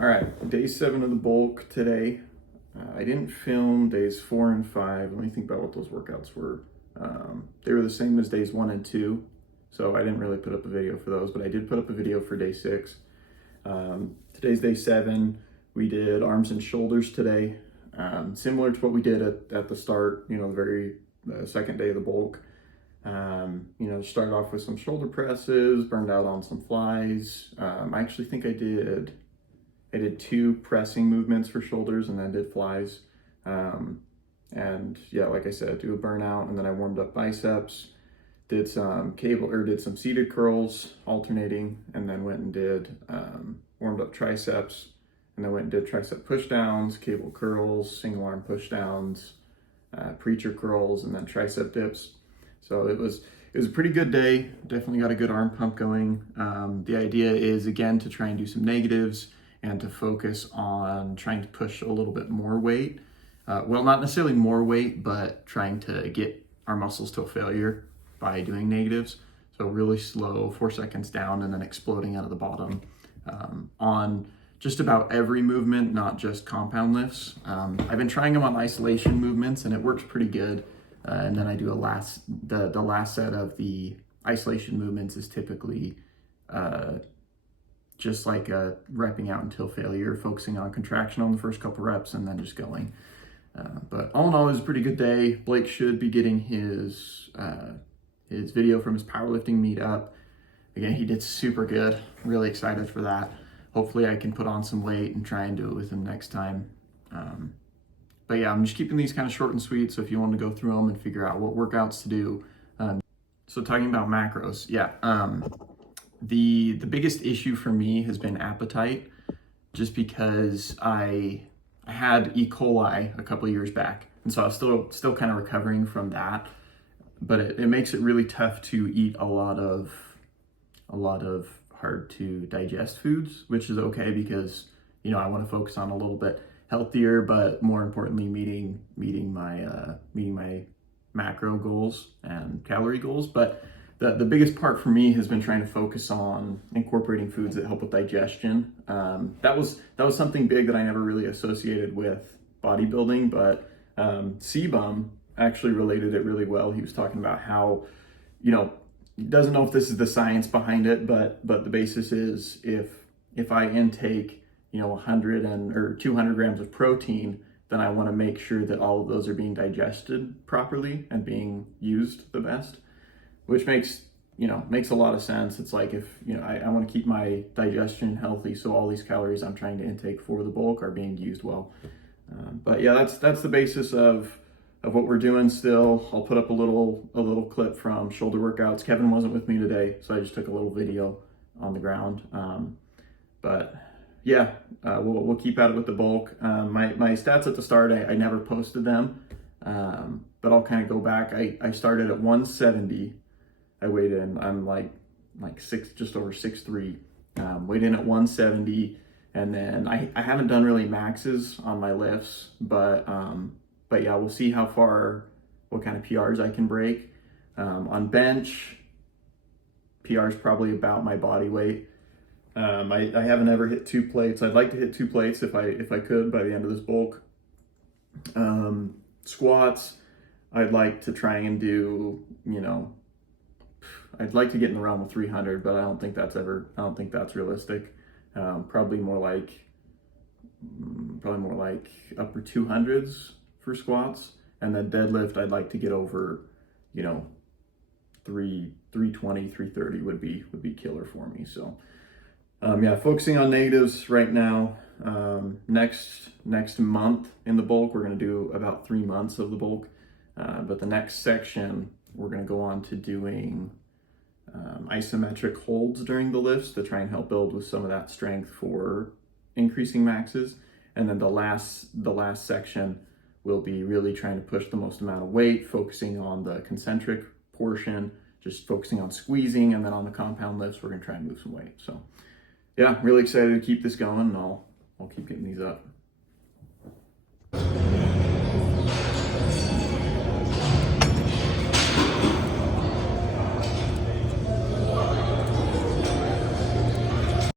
All right, day 7 of the bulk today. I didn't film days 4 and 5. Let me think about what those workouts were. They were the same as days 1 and 2, so I didn't really put up a video for those, but I did put up a video for day 6. Today's day 7. We did arms and shoulders today, similar to what we did at the start, the second day of the bulk. Started off with some shoulder presses, burned out on some flies. I actually think I did 2 pressing movements for shoulders and then did flies. And yeah, like I said, do a burnout, and then I warmed up biceps, did some seated curls alternating, and then went and did warmed up triceps, and then went and did tricep push downs, cable curls, single arm push downs, preacher curls, and then tricep dips. So it was a pretty good day. Definitely got a good arm pump going. The idea is, again, to try and do some negatives and to focus on trying to push a little bit more weight. Well, not necessarily more weight, but trying to get our muscles to a failure by doing negatives. So really slow, 4 seconds down, and then exploding out of the bottom on just about every movement, not just compound lifts. I've been trying them on isolation movements, and it works pretty good. And then I do the last set of the isolation movements is typically just like repping out until failure, focusing on contraction on the first couple reps and then just going. But all in all, it was a pretty good day. Blake should be getting his video from his powerlifting meet up. Again, he did super good. Really excited for that. Hopefully I can put on some weight and try and do it with him next time. But yeah, I'm just keeping these kind of short and sweet, so if you want to go through them and figure out what workouts to do. So talking about macros, yeah. The biggest issue for me has been appetite, just because I had E. coli a couple years back, and so I was still kind of recovering from that. But it makes it really tough to eat a lot of hard to digest foods, which is okay because I want to focus on a little bit healthier, but more importantly, meeting my macro goals and calorie goals. But the biggest part for me has been trying to focus on incorporating foods that help with digestion. That was something big that I never really associated with bodybuilding, but CBum actually related it really well. He was talking about how, he doesn't know if this is the science behind it, but the basis is if I intake 100 or 200 grams of protein, then I want to make sure that all of those are being digested properly and being used the best, which makes a lot of sense. It's like if I want to keep my digestion healthy, so all these calories I'm trying to intake for the bulk are being used well. But yeah, that's the basis of what we're doing still. I'll put up a little clip from shoulder workouts. Kevin wasn't with me today, so I just took a little video on the ground. But yeah, we'll keep at it with the bulk. My stats at the start, I never posted them, but I'll kind of go back. I started at 170. I weighed in. I'm like just over 6'3". Weighed in at 170, and then I haven't done really maxes on my lifts, but yeah, we'll see what kind of PRs I can break. On bench, PRs probably about my body weight. I haven't ever hit 2 plates. I'd like to hit 2 plates if I could by the end of this bulk. Squats, I'd like to try and do, I'd like to get in the realm of 300, but I don't think that's realistic. Probably more like upper 200s for squats, and then deadlift, I'd like to get over, 320, 330 would be killer for me. So yeah, focusing on negatives right now. Next month in the bulk, we're going to do about 3 months of the bulk. But the next section, we're going to go on to doing isometric holds during the lifts to try and help build with some of that strength for increasing maxes. And then the last section will be really trying to push the most amount of weight, focusing on the concentric portion, just focusing on squeezing, and then on the compound lifts, we're going to try and move some weight. So yeah, really excited to keep this going, and I'll keep getting these up.